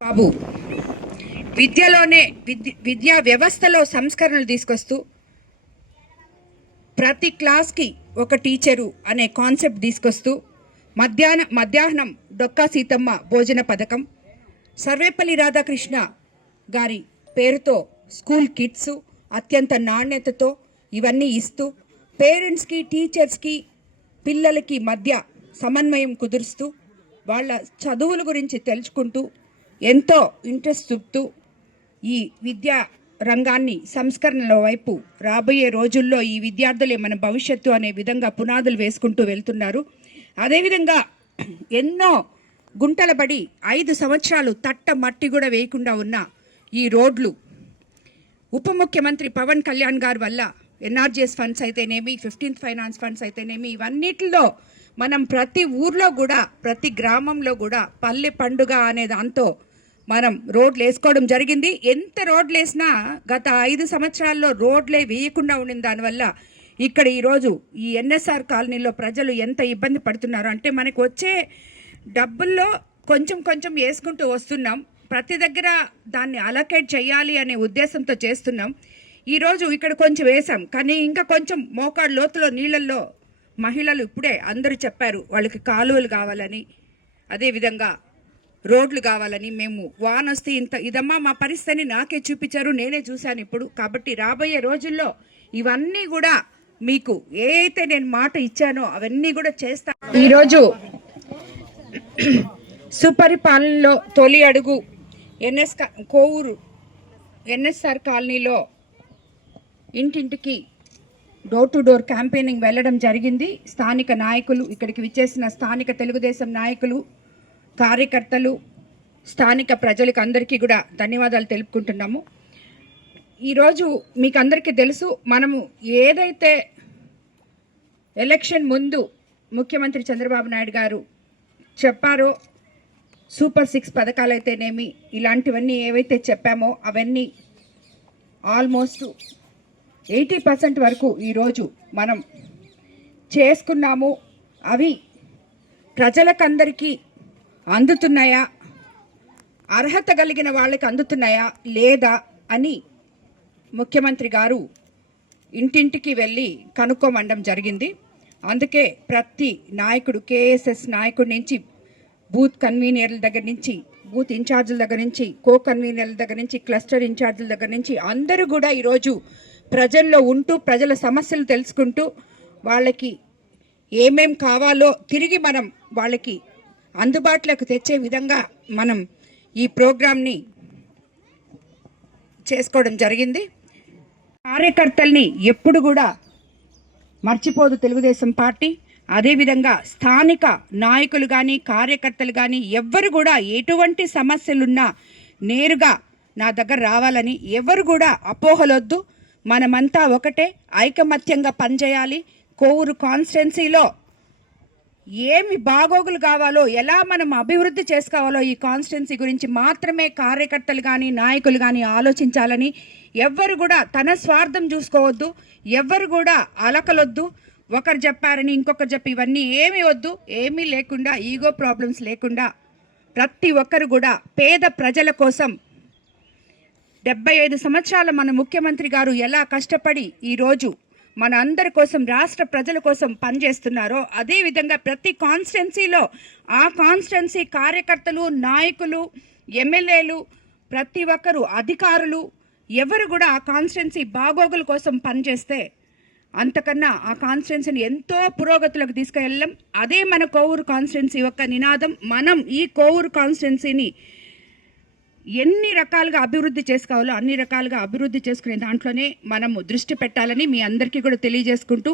బాబు విద్యలోనే విద్య విద్యా వ్యవస్థలో సంస్కరణలు తీసుకొస్తూ ప్రతి క్లాస్కి ఒక టీచరు అనే కాన్సెప్ట్ తీసుకొస్తూ మధ్యాహ్న మధ్యాహ్నం డొక్కా సీతమ్మ భోజన పథకం సర్వేపల్లి రాధాకృష్ణ గారి పేరుతో స్కూల్ కిట్స్ అత్యంత నాణ్యతతో ఇవన్నీ ఇస్తూ పేరెంట్స్కి టీచర్స్కి పిల్లలకి మధ్య సమన్వయం కుదురుస్తూ వాళ్ళ చదువుల గురించి తెలుసుకుంటూ ఎంతో ఇంట్రెస్ట్ చూపుతూ ఈ విద్యా రంగాన్ని సంస్కరణల వైపు రాబోయే రోజుల్లో ఈ విద్యార్థులే మన భవిష్యత్తు అనే విధంగా పునాదులు వేసుకుంటూ వెళ్తున్నారు. అదేవిధంగా ఎన్నో గుంటలబడి ఐదు సంవత్సరాలు తట్ట మట్టి కూడా వేయకుండా ఉన్న ఈ రోడ్లు ఉప ముఖ్యమంత్రి పవన్ కళ్యాణ్ గారి వల్ల ఎన్ఆర్జిఎస్ ఫండ్స్ అయితేనేమి ఫిఫ్టీన్త్ ఫైనాన్స్ ఫండ్స్ అయితేనేమి ఇవన్నిటిలో మనం ప్రతి ఊర్లో కూడా ప్రతి గ్రామంలో కూడా పల్లె పండుగ అనే దాంతో మనం రోడ్లు వేసుకోవడం జరిగింది. ఎంత రోడ్లు వేసినా గత ఐదు సంవత్సరాల్లో రోడ్లే వేయకుండా ఉండిన దానివల్ల ఇక్కడ ఈరోజు ఈ ఎన్ఎస్ఆర్ కాలనీలో ప్రజలు ఎంత ఇబ్బంది పడుతున్నారు అంటే మనకు వచ్చే డబ్బుల్లో కొంచెం కొంచెం వేసుకుంటూ వస్తున్నాం. ప్రతి దగ్గర దాన్ని అలకేట్ చేయాలి అనే ఉద్దేశంతో చేస్తున్నాం. ఈరోజు ఇక్కడ కొంచెం వేసాం కానీ ఇంకా కొంచెం మోకాడు లోతులో నీళ్ళల్లో మహిళలు ఇప్పుడే అందరూ చెప్పారు వాళ్ళకి కాలువలు కావాలని. అదేవిధంగా రోడ్లు కావాలని మేము వాన వస్తే ఇంత ఇదమ్మా మా పరిస్థితిని నాకే చూపించారు నేనే చూశాను ఇప్పుడు. కాబట్టి రాబోయే రోజుల్లో ఇవన్నీ కూడా మీకు ఏదైతే నేను మాట ఇచ్చానో అవన్నీ కూడా చేస్తా. ఈరోజు సుపరిపాలనలో తొలి అడుగు ఎన్ఎస్ కోవూరు ఎన్ఎస్ఆర్ కాలనీలో ఇంటింటికి డోర్ టు డోర్ క్యాంపెయినింగ్ వెళ్ళడం జరిగింది. స్థానిక నాయకులు ఇక్కడికి విచ్చేసిన స్థానిక తెలుగుదేశం నాయకులు కార్యకర్తలు స్థానిక ప్రజలకు అందరికీ కూడా ధన్యవాదాలు తెలుపుకుంటున్నాము. ఈరోజు మీకు అందరికీ తెలుసు మనము ఏదైతే ఎలక్షన్ ముందు ముఖ్యమంత్రి చంద్రబాబు నాయుడు గారు చెప్పారో సూపర్ సిక్స్ పథకాలు అయితేనేమి ఇలాంటివన్నీ ఏవైతే చెప్పామో అవన్నీ ఆల్మోస్ట్ ఎయిటీ పర్సెంట్ వరకు ఈరోజు మనం చేసుకున్నాము. అవి ప్రజలకందరికీ అందుతున్నాయా? అర్హత కలిగిన వాళ్ళకి అందుతున్నాయా? లేదా? అని ముఖ్యమంత్రి గారు ఇంటింటికి వెళ్ళి కనుక్కోమండం జరిగింది. అందుకే ప్రతి నాయకుడు కేఎస్ఎస్ నాయకుడి నుంచి బూత్ కన్వీనర్ల దగ్గర నుంచి బూత్ ఇన్ఛార్జీల దగ్గర నుంచి కో కన్వీనర్ల దగ్గర నుంచి క్లస్టర్ ఇన్ఛార్జీల దగ్గర నుంచి అందరూ కూడా ఈరోజు ప్రజల్లో ఉంటూ ప్రజల సమస్యలు తెలుసుకుంటూ వాళ్ళకి ఏమేం కావాలో తిరిగి మనం వాళ్ళకి అందుబాటులోకి తెచ్చే విధంగా మనం ఈ ప్రోగ్రాంని చేసుకోవడం జరిగింది. కార్యకర్తల్ని ఎప్పుడు కూడా మర్చిపోదు తెలుగుదేశం పార్టీ. అదేవిధంగా స్థానిక నాయకులు కానీ కార్యకర్తలు కానీ ఎవ్వరు కూడా ఎటువంటి సమస్యలున్నా నేరుగా నా దగ్గర రావాలని ఎవరు కూడా అపోహలొద్దు. మనమంతా ఒకటే ఐకమత్యంగా పనిచేయాలి. కోవూరు కాన్స్టిట్యున్సీలో ఏమి బాగోగులు కావాలో ఎలా మనం అభివృద్ధి చేసుకోవాలో ఈ కాన్స్టిట్యున్సీ గురించి మాత్రమే కార్యకర్తలు కానీ నాయకులు కానీ ఆలోచించాలని ఎవ్వరు కూడా తన స్వార్థం చూసుకోవద్దు ఎవ్వరు కూడా అలకలొద్దు. ఒకరు చెప్పారని ఇంకొకరు చెప్పి ఇవన్నీ ఏమీ వద్దు ఏమీ లేకుండా ఈగో ప్రాబ్లమ్స్ లేకుండా ప్రతి ఒక్కరు కూడా పేద ప్రజల కోసం డెబ్బై ఐదు సంవత్సరాల మన ముఖ్యమంత్రి గారు ఎలా కష్టపడి ఈరోజు మన అందరి కోసం రాష్ట్ర ప్రజల కోసం పనిచేస్తున్నారో అదేవిధంగా ప్రతి కాన్స్టిట్యున్సీలో ఆ కాన్స్టిట్యున్సీ కార్యకర్తలు నాయకులు ఎమ్మెల్యేలు ప్రతి ఒక్కరు అధికారులు ఎవరు కూడా ఆ కాన్స్టిట్యున్సీ బాగోగుల కోసం పనిచేస్తే అంతకన్నా ఆ కాన్స్టిట్యున్సీని ఎంతో పురోగతిలోకి తీసుకెళ్ళాం అదే మన కోవూరు కాన్స్టిట్యున్సీ యొక్క నినాదం. మనం ఈ కోవూరు కాన్స్టిట్యున్సీని ఎన్ని రకాలుగా అభివృద్ధి చేసుకోవాలో అన్ని రకాలుగా అభివృద్ధి చేసుకునే దాంట్లోనే మనము దృష్టి పెట్టాలని మీ అందరికీ కూడా తెలియజేసుకుంటూ